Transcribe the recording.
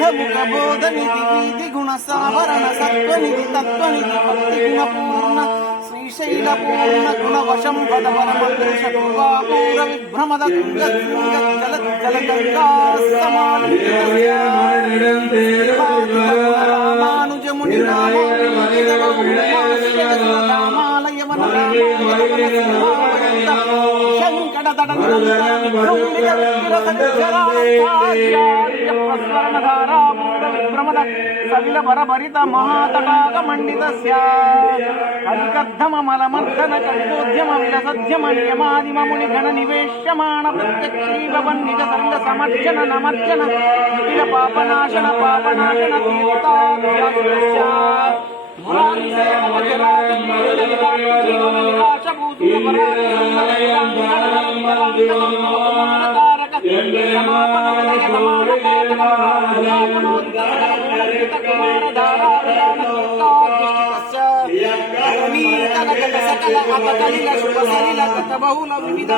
नाथमुखबोधनिधि गुणसावरण सत्त्वनिधि तत्त्वनिधि भक्तिगुणपूर्ण శ్రీశైలపూర్ణ గుణవశం పద పరమపురుష కృపాపూర విభ్రమద రామానుజముని విభ్రమద సలిల వరభరిత మహాతటాక మండిత కలికద్ధమలమర్దన కవితోద్యమ విలసద్యమ నియమాదిమముని గణ నివేశ్యమాణ ప్రత్యక్షీభవన్నిజ సంగ సమర్జన నమర్జన నిఖిల పాపనాశన పాపనాశన తీర్థాధ్యాసురస్య సకల అపకలిల శుభ సలిల గత బహుళ వివిధ